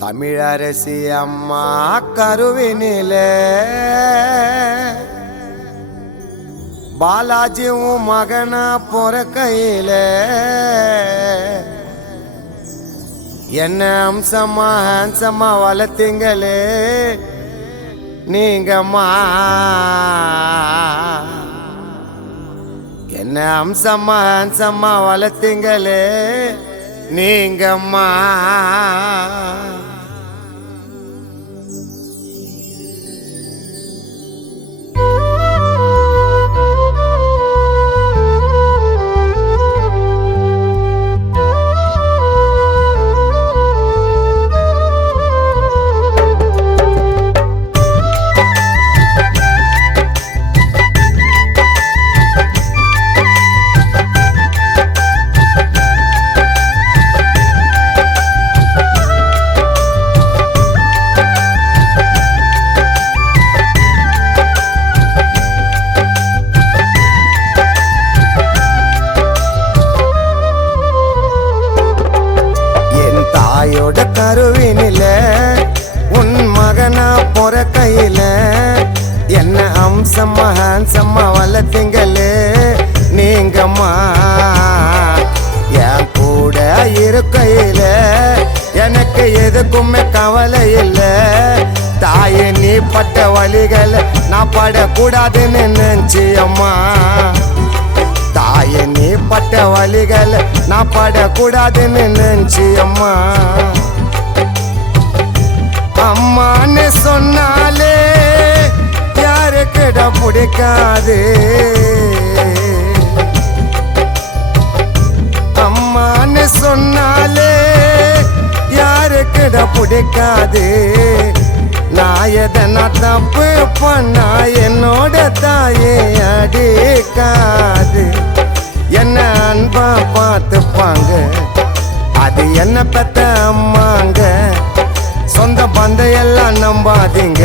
தமிழரசி அம்மா கருவினிலே பாலாஜி உன் மகனா பொறக்கையில என்ன அம்சமா ஹேன்சமா வளர்த்தீங்களே நீங்கம்மா. என்ன அம்சமா ஹேன்சமா வளர்த்தீங்களே நீங்கம்மா. கருவினில உன் மகனா பொறக்கையில என்ன அம்சமா ஹேன்சமா வளர்த்தீங்களே நீங்கம்மா. என் கூட இருக்கையில எனக்கு எதுக்குமே கவலை இல்லை. தாயே நீ பட்ட வழிகளை நான் படக்கூடாதுன்னு நினைச்சி அம்மா. தாயே நீ பட்ட வழிகளை நான் படக்கூடாதுன்னு நினைச்சி அம்மா. அம்மான்னு சொன்னாலே யாருக்கிட பிடிக்காது. அம்மான்னு சொன்னாலே யாருக்கிட பிடிக்காது. நான் எதனா தப்பு பண்ணா என்னோட தாயே அடிக்காது. என்ன அன்பா பார்த்துப்பாங்க அது என்ன பெத்த அம்மாங்க. சொந்த பந்தையெல்லாம் நம்பாதீங்க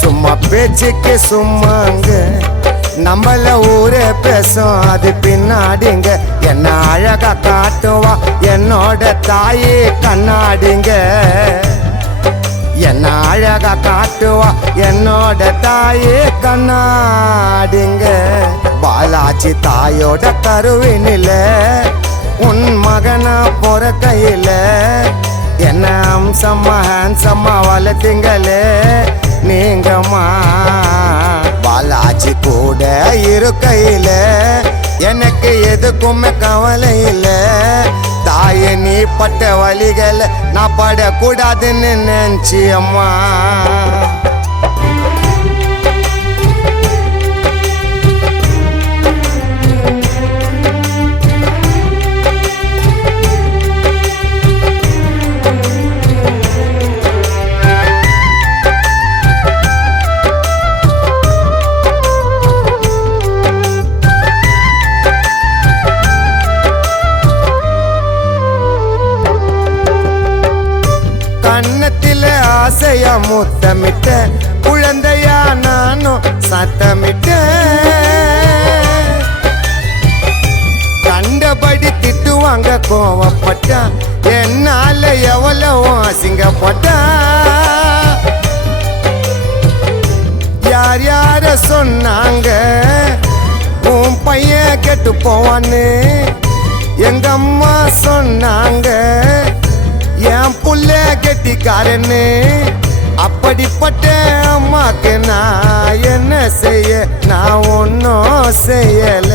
சும்மா பேச்சுக்கு சும்மாங்க. நம்மள ஊரே பேசும் அது பின்னாடிங்க. என்ன அழகா காட்டுவா என்னோட தாயே கண்ணாடிங்க. என்ன அழகா காட்டுவா என்னோட தாயே கண்ணாடிங்க. பாலாஜி தாயோட கருவினில உன் மகனா பொறக்கையில என்ன அம்சமா ஹேன்சமா வளர்த்தீங்களே நீங்கம்மா. பாலாஜி கூட இருக்கையில எனக்கு எதுக்குமே கவலை இல்லை. தாயே நீ பட்ட வழிகளை நான் படக்கூடாதுன்னு நினைச்சி அம்மா. கண்ணத்தில ஆசையா முத்தமிட்ட குழந்தையா நானும் சத்தமிட்ட. கண்டபடி திட்டுவாங்க கோவப்பட்டா என்னால எவ்வளவு அசிங்கப்பட்டா. யார் யார சொன்னாங்க உன் பையன் கெட்டு போவான்னு. எங்க அம்மா சொன்னாங்க என் புள்ள கெட்டிக்காரன்னு. அப்படிப்பட்ட அம்மாக்கு நான் என்ன செய்ய நான் ஒன்னும் செய்யல.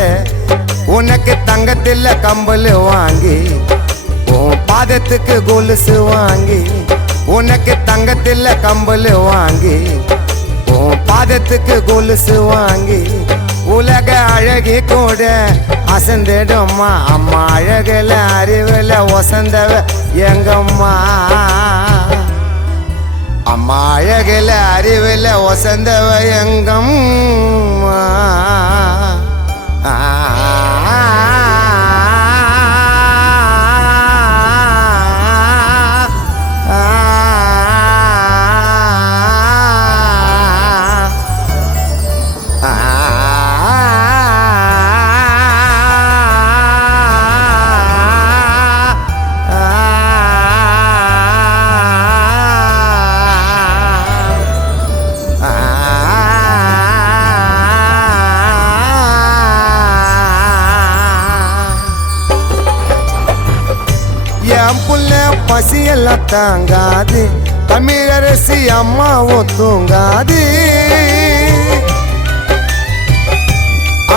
உனக்கு தங்கத்தில் கம்பல் வாங்கி உன் பாதத்துக்கு கொலுசு வாங்கி. உனக்கு தங்கத்தில் கம்பல் வாங்கி உன் பாதத்துக்கு கொலுசு வாங்கி. உலக அழகி கூட அசந்திடும்மா. அம்மா அழகுல அறிவுல வசந்தவ எங்கம்மா. அம்மா அழகுல அறிவுல வசந்தவ எங்கம்மா. என் புள்ள பசியெல்லாம் தாங்காது, தமிழரசி அம்மாவும் தூங்காது.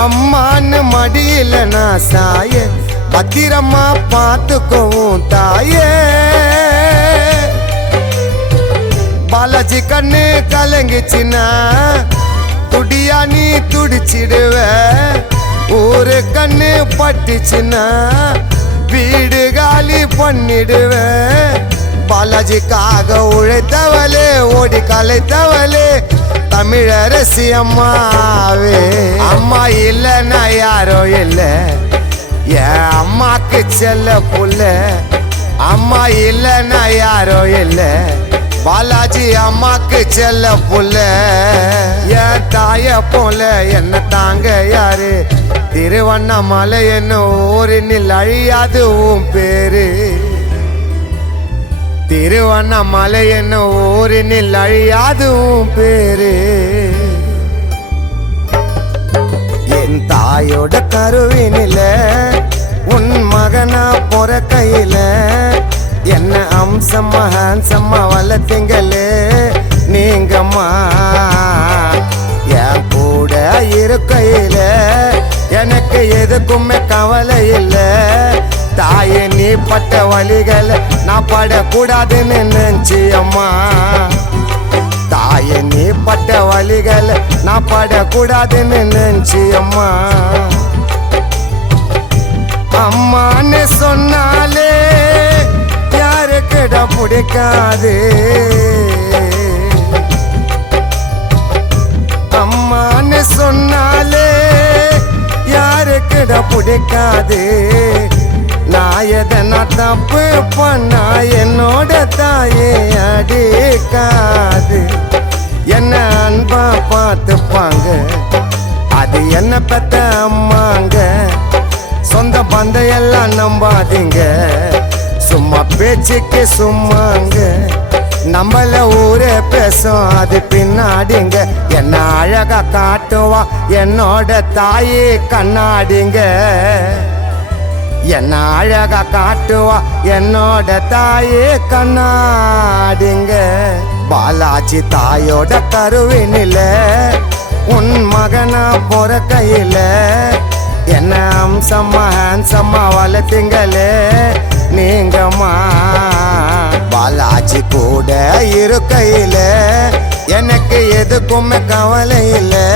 அம்மான்னு மடியில நான் சாய, பத்திரமா பார்த்துக்கவும் தாயே. பாலாஜி கண்ணு கலங்கிச்சின்னா துடியா நீ துடிச்சிடுவ, ஒரு கண்ணு பட்டுச்சுன்னா வீடு காலி பண்ணிடுவ. பாலாஜிக்காக உழைத்தவளே, ஓடி கலைத்தவளே, தமிழரசி அம்மாவே. அம்மா இல்லைன்னா யாரோ இல்லை, என் அம்மாக்கு செல்ல புள்ள. அம்மா இல்லைன்னா யாரோ இல்லை, பாலாஜி அம்மாக்கு செல்ல புள்ள. என் தாய போல என்ன தாங்க யாரு, திருவண்ணாமலை என்ன ஊரினில் அழியாது உன் பேரு. திருவண்ணாமலை என்ன ஊரினில் அழியாது உன் பேரு. என் தாயோட கருவினில உன் மகனா பொறக்கையில என்ன அம்சம்மா ஹான்சம்மா வளர்த்தீங்களே நீங்கம்மா. என் கூட இருக்கையில எனக்கு எதுக்குமே கவலை இல்லை. தாயே நீ பட்ட வழிகளை நான் படக்கூடாதுன்னு நினைச்சி அம்மா. தாயே நீ பட்ட வழிகளை நான் படக்கூடாதுன்னு நினைச்சி அம்மா. அம்மான்னு சொன்னாலே யாருக்கிட பிடிக்காது, அம்மான்னு சொன்னாலே யாருக்கிட பிடிக்காது. நான் எதனா தப்பு பண்ணா என்னோட தாயே அடிக்காது. என்ன அன்பா பார்த்துப்பாங்க, அது என்ன பெத்த அம்மாங்க. சொந்த பந்தையெல்லாம் நம்பாதீங்க, சும்மா பேச்சுக்கு சும்மாங்க. நம்மள ஊரே பேசும் அது பின்னாடிங்க. என்ன அழகா காட்டுவா என்னோட தாயே கண்ணாடிங்க. என்ன அழகா காட்டுவா என்னோட தாயே கண்ணாடிங்க. பாலாஜி தாயோட கருவினில உன் மகனா பொறக்கையில என்ன அம்சம்மா ஹான்சம்மா வளர்த்தீங்களே நீங்கம்மா. பாலாஜி கூட இருக்கையில எனக்கு எதுக்குமே கவலை இல்லை.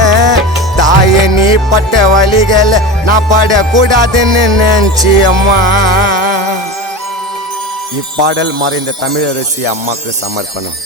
தாயே நீ பட்ட வழிகளை நான் படக்கூடாதுன்னு நினைச்சி அம்மா. இப்பாடல் மறைந்த தமிழரசி அம்மாக்கு சமர்ப்பணம்.